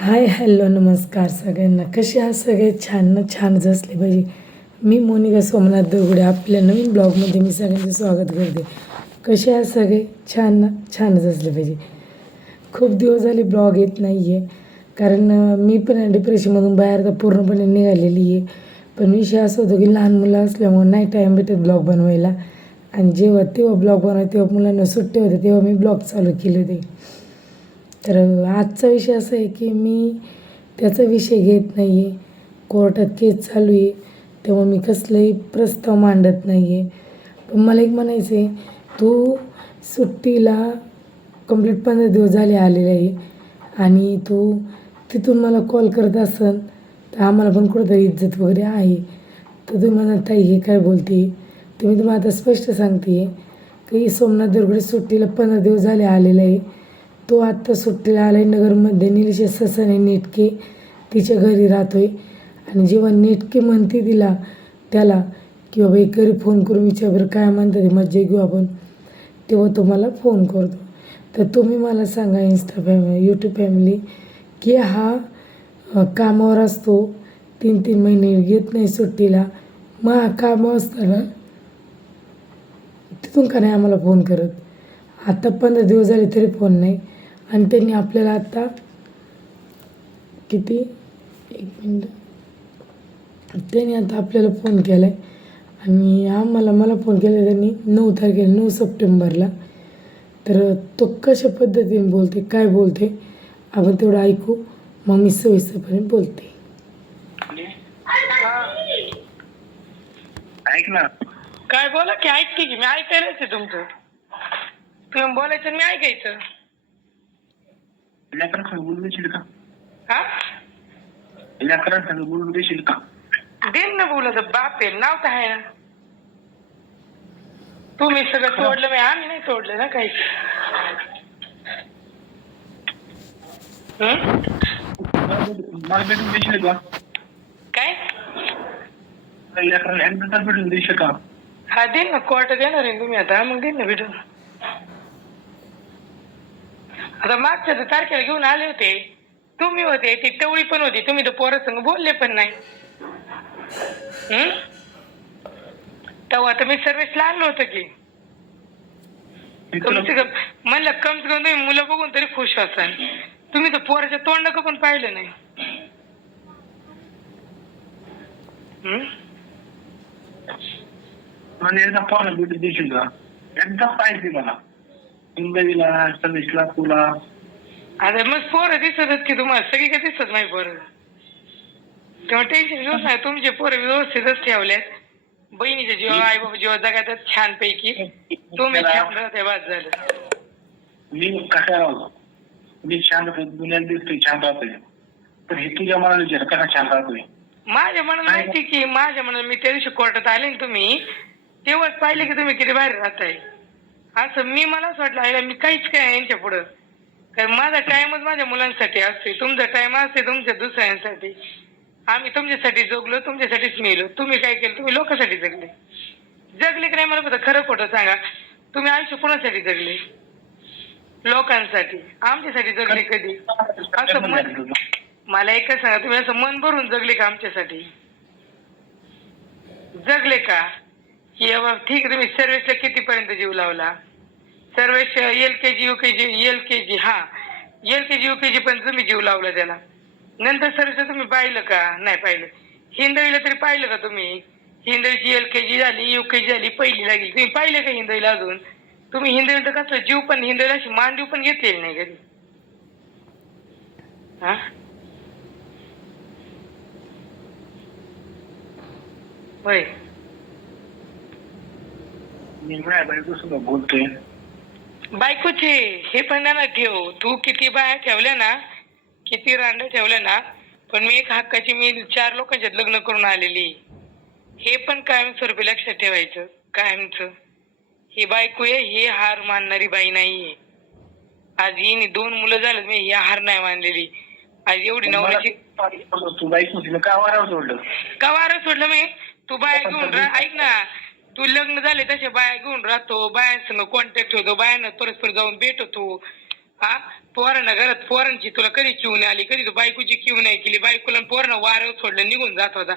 Hi hello नमस्कार सगळ्यांना. कसे आहात सगळे? छान छान जसले असले पाहिजे मी मोनिका सोमनाथ दगुडे आपल्या नवीन ब्लॉगमध्ये मी सगळ्यांचं स्वागत करते. कसे आहात सगळे? छान छान छानच असले पाहिजे खूप दिवस झाले ब्लॉग येत नाही आहे कारण मी पण डिप्रेशनमधून बाहेर तर पूर्णपणे निघालेली आहे. पण विषय असं होतो की लहान मुलं असल्यामुळे नाही टाईम भेटत ब्लॉग बनवायला. आणि जेव्हा तेव्हा ब्लॉग बनवायला तेव्हा मुलांना सुट्टे होते तेव्हा मी ब्लॉग चालू केले होते. तर आजचा विषय असा आहे की मी त्याचा विषय घेत नाही आहे कोर्टात केस चालू आहे. तेव्हा मी कसलाही प्रस्ताव मांडत नाही आहे पण मला एक म्हणायचं आहे तू सुट्टीला कंप्लीट पंधरा दिवस झाले आलेले आहे आणि तू तिथून मला कॉल करत असन तर आम्हाला पण कुठंतरी इज्जत वगैरे आहे. तर तुम्ही म्हणा ताई हे काय बोलते तुम्ही मी तुम्हाला आता स्पष्ट सांगते की सोमनाथ दुर्गडे सुट्टीला पंधरा दिवस झाले आलेला आहे. तो आत्ता सुट्टीला आलाय. नगरमध्ये निलेश ससाने नेटके तिच्या घरी राहतोय. आणि जेव्हा नेटके म्हणते तिला त्याला की बाबा एक घरी फोन करून विचार बरं काय म्हणतात मज्जा घेऊ आपण. तेव्हा तो मला फोन करतो. तर तुम्ही मला सांगा इन्स्टा फॅमिली यूट्यूब फॅमिली की हा कामावर असतो. तीन तीन महिने घेत नाही सुट्टीला. मग हा कामावर असताना तिथून का नाही आम्हाला फोन करत? आत्ता पंधरा दिवस झाले तरी फोन नाही. आणि त्यांनी आपल्याला आता किती? एक मिनटं. त्यांनी आता आपल्याला फोन केला आहे आणि आम्हाला मला फोन केला त्यांनी नऊ तारखेला नऊ सप्टेंबरला. तर तो कशा पद्धतीने बोलते काय बोलते आपण तेवढं ऐकू. मग मी सविस्तरपणे बोलते. ऐक ना. काय बोला की ऐकते की मी ऐकायलाच आहे तुमचं. तुम्ही बोलायचं मी ऐकायचं. लेकरांसंग बोलून देशील का हा लेकरांसंग बोलून देशील का देन ना बोला तर बाप आहे नाव काय आहे तुम्ही सगळं तोडलं मी आम्ही नाही तोडलं ना काही हं? मला भेटून देशील का काय लेकरांना भेटून देशील का हा देईन ना कोर्ट देणार आहे तुम्ही आता मग देईन ना भेटून आता मागच्या तर तारखेला घेऊन आले होते. तुम्ही होते ती टवळी पण होती. तुम्ही तर पोरासंग बोलले पण नाही. हं? तेव्हा तर मी सर्व्हिसला आणलं होतं की. म्हणलं कम से कम तुम्ही मुलं बघून तरी खुश असाल. तुम्ही तर पोराच्या तोंड पण पाहिलं नाही. एकदा का? एकदा पाहिजे मला. तुला आता मग पोरं दिसतच की तुम्हाला सगळी का दिसत नाही पोरं तेव्हा टेन्शन घेऊन नाही तुमचे पोरं व्यवस्थितच ठेवल्यात बहिणीच्या जीवा आई बाबा जीवा जगातच छान पैकी तुम्ही छान राहते बाद झालं मी कसा राहतो मी छान दुनियात दिसतोय छान राहतोय पण हे तुझ्या मनाला विचार कसा छान राहतोय माझ्या मनाला माहिती की माझ्या मनाला मी त्या दिवशी कोर्टात आले ना तुम्ही तेव्हाच पाहिले की तुम्ही किती बाहेर राहताय असं मी मलाच वाटलं आईला मी काहीच काय यांच्या पुढं? काय माझा टाइमच माझ्या मुलांसाठी असते तुमचा टाइम असते तुमच्या दुसऱ्यांसाठी. आम्ही तुमच्यासाठी जगलो तुमच्यासाठीच मिळलो तुम्ही काय केलं? तुम्ही लोकांसाठी जगले. जगले की नाही मला कुठं खरं खोटं सांगा. तुम्ही आयुष्य कोणासाठी जगले? लोकांसाठी. आमच्यासाठी जगले कधी? असं मन मला एकच सांगा तुम्ही असं मन भरून जगले का आमच्यासाठी? जगले का? ठीक आहे तुम्ही सर्व्हिसला कितीपर्यंत जीव लावला? सर्व L K G U K G L K G हा. L K G U K जी पण तुम्ही जीव लावला त्याला. नंतर सर्व्हिस तुम्ही पाहिलं का? नाही पाहिलं. हिंदवीला तरी पाहिलं का तुम्ही? हिंदवीची एल के जी झाली यू के जी झाली पहिली लागली. तुम्ही पाहिलं का हिंदवीला अजून? तुम्ही हिंदवी तर कसं जीव पण हिंदवीला अशी मांडीव पण घेतलेली नाही कधी. हा? होय. मी बोलतोय. बायकोचे हे पण ना ठेव. तू किती बाया ठेवल्या ना किती रांड्या ठेवल्या ना पण मी एक हक्काची मी चार लोकांच्यात लग्न करून आलेली. हे पण कायमस्वरूपी लक्षात ठेवायचं कायमचं. ही बायको आहे ही हार मानणारी बाई नाहीये. आज हिने दोन मुलं झालं मी ही हार नाही मानलेली. आज एवढी नवऱ्याची तू तिला का वारावर सोडलं? का वारं सोडलं मी? तू बाया घेऊन राह ऐक ना. तू लग्न झाले तसे बाया घेऊन राहतो बायांसंग कॉन्टॅक्ट होतो बायांना परस्पर जाऊन भेटतो. हा? पोरांना घरात पोरांची तुला कधी किव नाही आली कधी तू बायकोची किव नाही केली बायकोला पोरानं वारं सोडलं निघून जात होता.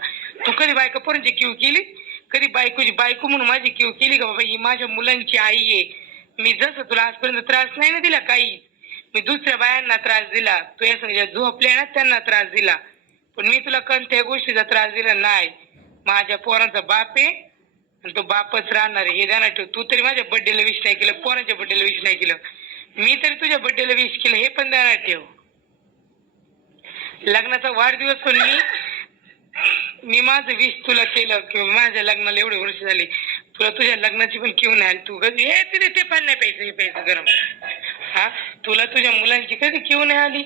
तू कधी बायका पोरांची किव केली? कधी बायकोची बायको म्हणून माझी किव केली का बाबा? ही माझ्या मुलांची आई आहे. मी जसं तुला आजपर्यंत त्रास नाही ना दिला काही मी दुसऱ्या बायांना त्रास दिला. तू या सगळ्या झोपल्या ना त्यांना त्रास दिला. पण मी तुला कोणत्या गोष्टीचा त्रास दिला नाही. माझ्या पोरांचा बाप आहे. आणि तो बापच राहणार हे ध्यानात ठेव. तू तरी माझ्या बड्डेला विश नाही केलं पोरांच्या बड्डेला विश नाही केलं. मी तरी तुझ्या बड्डेला विश केलं हे पण ध्यानात ठेव. लग्नाचा वाढदिवस पण मी मी माझं विश तुला केलं किंवा माझ्या लग्नाला एवढे वर्ष झाले. तुला तुझ्या लग्नाची पण किव नाही आली. तू कधी हे तिथे ते पण नाही पैसे हे पैसे गरम. हा? तुला तुझ्या मुलांची कधी किव नाही आली?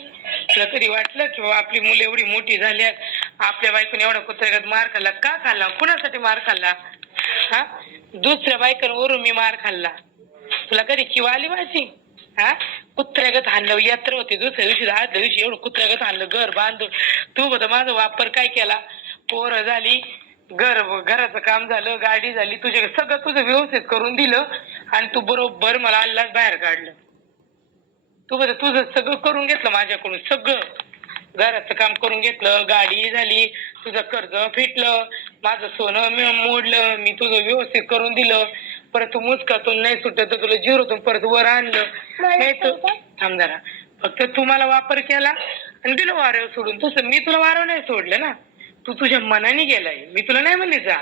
तुला कधी वाटलं की आपली मुलं एवढी मोठी झाली आहेत? आपल्या बायकोने एवढा कुत्र्यात मार खाल्ला. का खाल्ला? कुणासाठी मार खाल्ला? हा? दुसऱ्या बायकांवरून मी मार खाल्ला. तुला कधी किंवा आली माझी? हा? कुत्र्यागत हाणलं यात्रा होती दुसऱ्या दिवशी आदल्या दिवशी एवढं कुत्र्यागत हाणलं घर बांधून. तू बघ माझा वापर काय केला? पोरं झाली घर घराचं काम झालं गाडी झाली तुझ्या सगळं तुझं व्यवस्थित करून दिलं आणि तू बरोबर मला अल्लाच बाहेर काढलं. तू बघ तुझं सगळं करून घेतलं माझ्याकडून सगळं. घराचं काम करून घेतलं गाडी झाली तुझं कर्ज फिटलं माझं सोनं मी मोडलं मी तुझं व्यवस्थित करून दिलं. परत तू मुस्कातून नाही सुटत तर तुला जिरोतून परत वर आणलं. नाही तू थांब जरा. फक्त तू मला वापर केला आणि दिलं वाऱ्यावर सोडून. तसं मी तुला वारं नाही सोडलं ना. तू तुझ्या मनाने गेलाय. मी तुला नाही म्हणले जा.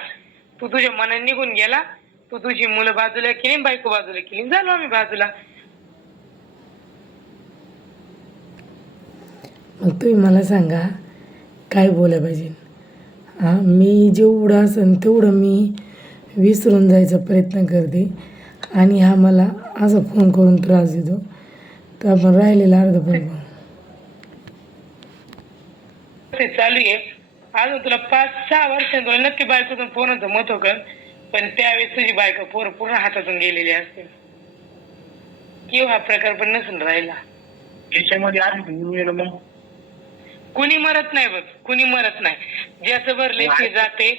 तू तुझ्या मनाने निघून गेला. तू तुझी मुलं बाजूला केली बायको बाजूला केली. झालो आम्ही बाजूला. मग तुम्ही मला सांगा काय बोला पाहिजे? हां मी जेवढं असेल तेवढं मी विसरून जायचा प्रयत्न करते. आणि हा मला असा फोन करून त्रास देतो. तर आपण राहिलेला अर्ध पण. ते चालू आहे. अजून तुला पाच सहा वर्षांत तुला नक्की बायकोचं पोरांचं मत होतं. पण त्यावेळेस तुझी बायको पोर पूर्ण हातातून गेलेली असते. किंवा हा प्रकार पण नसून राहिला. याच्यामध्ये आधी मग. कुणी मरत नाही बघ कुणी मरत नाही. ज्याचं भरले ते जाते.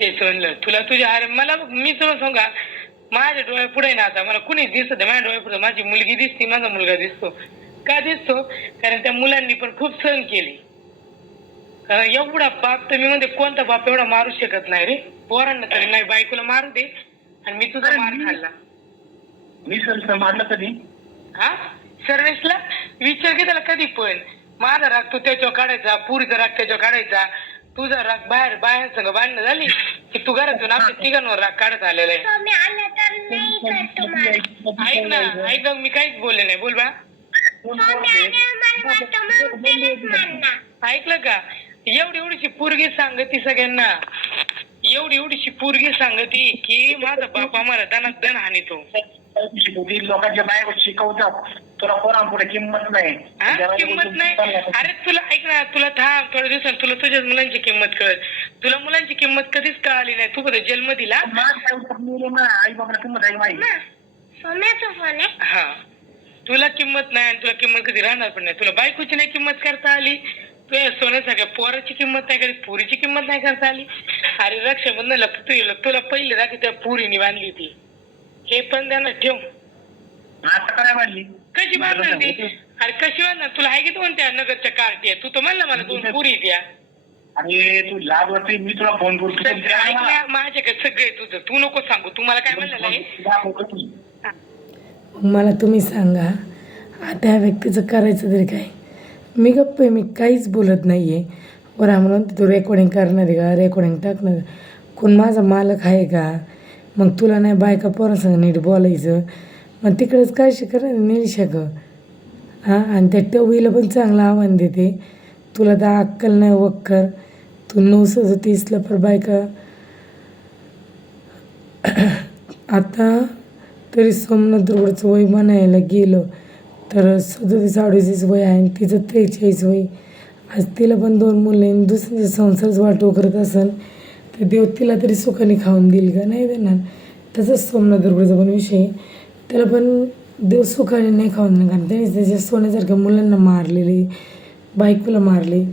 ते सोडलं. तुला तुझ्या अरे मला मी तुला सांगा माझ्या डोळ्या पुढे ना आता. मला कुणी दिसत. माझ्या डोळ्या पुढे माझी मुलगी दिसते माझा मुलगा दिसतो. का दिसतो? कारण त्या मुलांनी पण खूप सहन केली. कारण एवढा बाप तर मी म्हणते कोणता बाप एवढा मारू शकत नाही रे? पोरांना तरी नाही बायकोला मारू दे. आणि मी तुझा मार खाल्ला. मी सर मारलं कधी? हा? सर्वेसला विचार घे त्याला कधी पण. माझा राग तू त्याच्यावर काढायचा पुरीचा राग त्याच्यावर काढायचा. तुझा राग बाहेर बाहेर संग भांडणं झाली की तू घरातून आपल्या तिघांवर राग काढत आलेला आहे. ऐक ना ऐक ना मी काहीच बोलले नाही. बोल बा. ऐकलं का एवढी एवढीशी पोरगी सांगती सगळ्यांना. एवढी एवढीशी पोरगी सांगती की माझा बाप आम्हाला दनात दन हानितो लोकांच्या बायको शिकवतात. तुला कोणापुढे किंमत नाही. हा? किंमत नाही? अरे तुला ऐक ना तुला थांब थोड्या दिवसांनी तुला तुझ्याच मुलांची किंमत कळत तुला मुलांची किंमत कधीच कळाली नाही. तू कधी जन्म दिला ना आई बाबाला किंमत आहे माहिती. हा. तुला किंमत नाही आणि तुला किंमत कधी राहणार पण नाही. तुला बायकोची नाही किंमत करता आली. तुझ्या सोन्यासारख्या पोराची किंमत नाही कधी पुरीची किंमत नाही करता आली. अरे रक्षाबंधनला तुला तुला पहिले राखी त्या पुरीने बांधली ती हे पण ध्यानात ठेव. आता काय वाढली कशी बांधणार ती? अरे कशी बांधणार तुला आहे की दोन त्या नगरच्या कार्टी तू तर म्हणला मला दोन पुरी त्या अरे तू लाज वाटते मी तुला फोन करतो ना, माझ्याकडे सगळे तुझं. तू नको सांगू. तू मला काय म्हणलं मला तुम्ही सांगा आता ह्या व्यक्तीचं करायचं तरी काय? मी गप्प आहे मी काहीच बोलत नाही आहे बरं म्हणून तू रेकॉर्डिंग करणार आहे का? रेकॉर्डिंग टाकणार? कोण माझा मालक आहे का? मग तुला नाही बायका पोरासंग नीट बोलायचं. मग तिकडंच काय शिकणार निरीशा ग हां? आणि त्या टवीला पण चांगलं आव्हान देते. तुला तर अक्कल नाही हो, वक्कर. तू नऊ सदतीसला पर बायका. आता तरी सोमनाथ दुर्गडचं वय म्हणायला गेलं तर सदतीस अडोतीस वय आहे आणि तिचं त्रेचाळीस वय. आज तिला पण दोन मुलं दुसऱ्या संसारच वाटो करत असेल तर देव तिला तरी सुखाने खाऊन देईल का? नाही देणार. तसंच सोमनाथ दुर्गडचा पण विषय त्याला पण देव सुखाने नाही खाऊन देणार. कारण त्याने त्याच्या सोन्यासारख्या मुलांना मारलेले बायकोला मारले.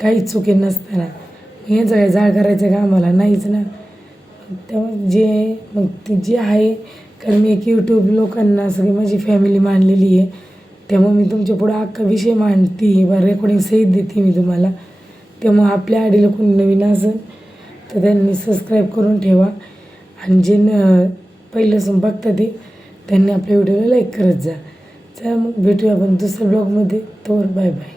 काहीच चुकी नसताना. मग यांचं काय? जाळ करायचं का आम्हाला? नाहीच ना. तेव्हा जे मग ते जे आहे कारण मी एक यूट्यूब लोकांना सगळी माझी फॅमिली मांडलेली आहे. त्यामुळे मी तुमच्या पुढं अख्खा विषय मांडते बा रेकॉर्डिंग सहित देते मी तुम्हाला. त्यामुळे आपल्या आडीला कोणी नवीन असं तर त्यांनी सबस्क्राईब करून ठेवा. आणि जे न पहिल्यापासून बघता ते त्यांनी आपल्या व्हिडिओला लाईक करत जा. चला मग भेटूया आपण दुसऱ्या ब्लॉगमध्ये तोवर बाय बाय